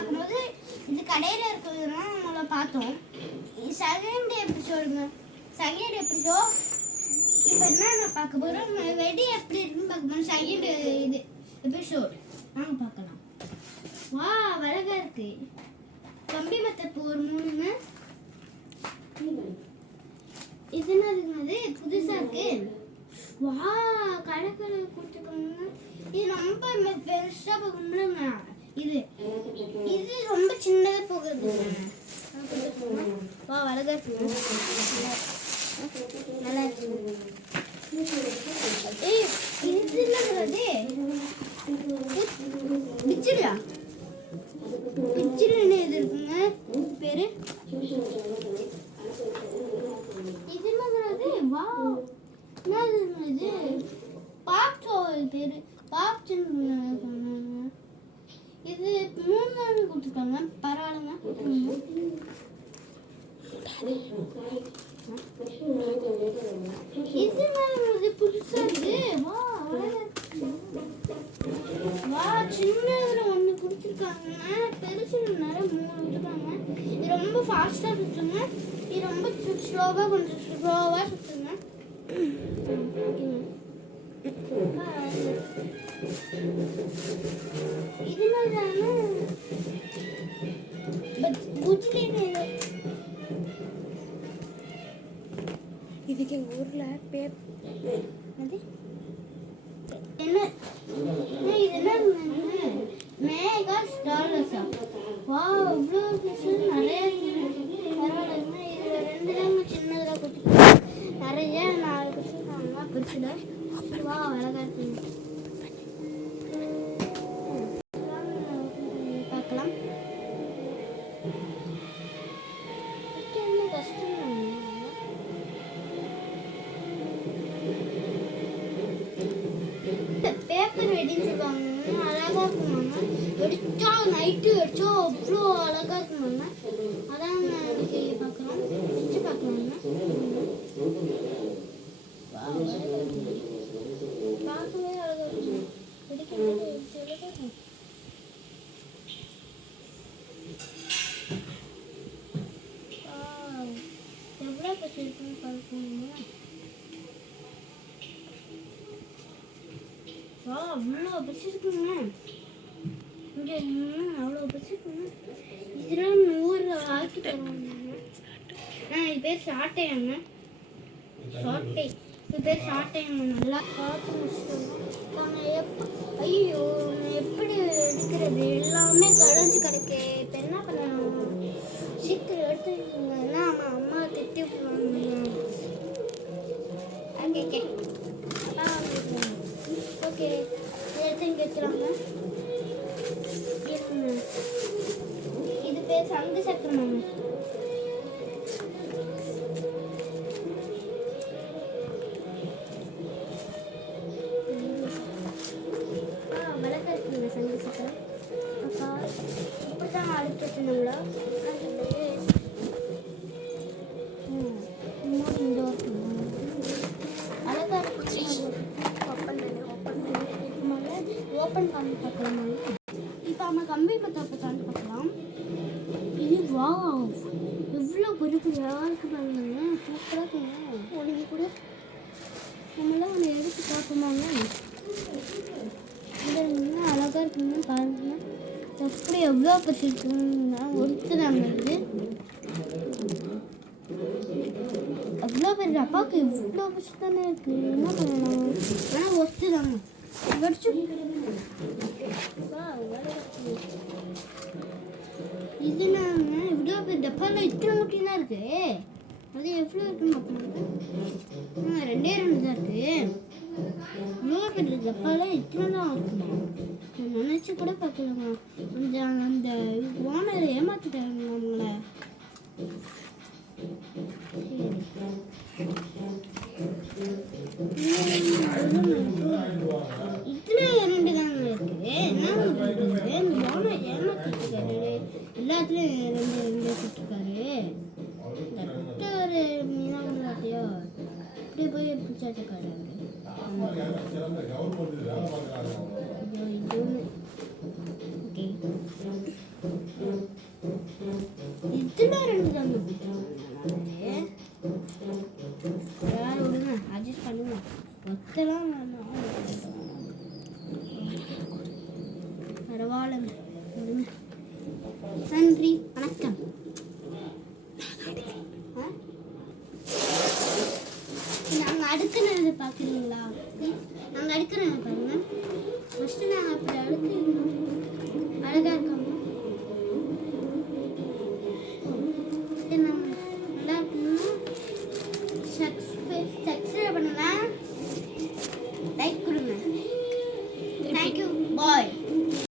பார்க்கும்போது இது கடையில் இருக்கிறதுனா நம்மளை பார்த்தோம். செகண்ட் எபிசோடுங்க. செகண்ட் எபிசோட் இப்போ என்ன பார்க்க போகிறோம், வெடி எப்படி இருக்குன்னு பார்க்க போகிறோம். செகண்ட் இது எபிசோட் நாங்கள் பார்க்கலாம். வா அழகா இருக்கு. கம்பி மத்தப்பு ஒரு 3ங்க. இது என்னதுங்க, புதுசா இருக்கு. வா கணக்கில் கொடுத்துருக்காங்க. இது ரொம்ப பெருசா போகும்லங்க. இது இது ரொம்ப சின்னதாக போகுது. வா அழகா இருக்கு. நல்லா இருக்கு. ஏய் இது என்னது, பிச்சிடியா பிச்சில் என்ன இது இருக்குங்க பேரு. இது என்னது, வா என்னது இது, பாப்சோ பேரு. பாப்சன் இது 3 நாள் கொடுத்துருக்காங்க. பரவாயில்லைங்க. இது புதுசா இருக்கு. வா சின்னதுல 1 கொடுத்துருக்காங்க. பெருசு நேரம் 3 கொடுத்துருக்காங்க. இது ரொம்ப ஃபாஸ்டா சுத்துங்க. இது ரொம்ப ஸ்லோவா, கொஞ்சம் ஸ்லோவா சுத்துங்க. இது இதுக்கு எங்கள் ஊரில் என்ன இது என்ன மேகா ஸ்டார்லஸா. வா இவ்வளோ நிறைய பரவாயில்லைங்க. இது 2 தாங்க சின்னதாக கொடுத்துருக்காங்க. நிறைய 4 கொடுத்துருக்காங்க பெருசுல. வா அழகா இருக்குங்க. பார்க்கலாம். என்ன கஷ்டம் பேப்பர் வெடின்னு சொல்லுவாங்க. அழகா இருக்குமாங்க. வெடிச்சா நைட்டு வெடிச்சா அவ்வளோ அழகா இருக்குமாங்க. அதான் இன்னைக்கு பார்க்கலாம். வச்சு பார்க்கலாங்க. பார்க்கவே அழகா இருக்கும். வெடிக்கிறது அழகா இருக்கும். எவ்வளோ பசி இருக்குன்னு பார்க்கணுங்க. அவ்வளோ பசி இருக்குங்க. இங்கே அவ்வளோ பசி இருக்குங்க. இதெல்லாம் 100 ஆக்கி தருவாங்க. இது பேர் சாட்டையாங்க. சாட்டை இது பேர் சாட்டையாங்க. நல்லா பார்த்து முடிச்சுட்டோம். நாங்கள் ஐயோ எப்படி எடுக்கிறது, எல்லாமே கடைஞ்சி கிடக்கு. இப்போ என்ன பண்ணணும், சீக்கிரம் எடுத்துக்கிங்கன்னா அம்மா திட்டி போவாங்க. ஓகே ஓகே எடுத்து இங்கே வைக்கிறாங்க. இது பேர் சங்கு சக்கரமாங்க. விளக்க இருக்குங்க சங்கு சக்கரம். அக்கா இப்படி தான் அடுத்து வச்சுருந்தாங்களா. ஓப்பன் பண்ணி பார்க்கலாமா. இப்போ நம்ம கம்பி மத்தாப்பு தாண்டி பார்க்கலாம். இது வா எவ்வளோ பொறுப்புயாக இருக்கு பாருங்க. சூப்பராக இருக்குங்க. உனக்கு கூட நம்மளாம் ஒன்று எடுத்து பார்ப்போமாங்க. இந்த அழகாக இருக்குங்க பாருங்க. எப்படி எவ்வளோ பசி இருக்குன்னா ஒருத்தராங்க. இது எவ்வளோ பேர் அப்பாவுக்கு இவ்வளோ பசி தானே இருக்குது. என்ன பண்ணலாம். ஆனால் ஒருத்தராங்க வடிச்சு. இது நாங்க இவ்வளோ பேர் டப்பாவில் இத்தனை முட்டி தான் இருக்கு. அது எவ்வளோ இருக்குன்னு பார்க்கணும். 2 தான் இருக்கு. இவ்வளோ பேர் டப்பாவில் இத்தனை தான் இருக்குமா. நினச்சி கூட பார்க்கலாமா. அந்த ஓனரை ஏமாத்திட்டாங்க அவங்கள. இதுல 2 தாங்க இருக்கு. என்ன பண்றது, ஓனர் ஏமாத்திட்டாரு. எல்லாத்துலயும் 2 கொடுத்துருக்காரு. ஒரு மீனாட்டியோ இப்படி போய் பிடிச்சாச்சுக்காரு. ஓகே யாரும் விடுங்க, அட்ஜஸ்ட் பண்ணுங்க. ஒத்தெல்லாம் வேணாம். பரவாயில்லைங்க, விடுங்க. நன்றி, வணக்கம். நாங்கள் அடுத்த நேரத்தை பார்க்குறீங்களா?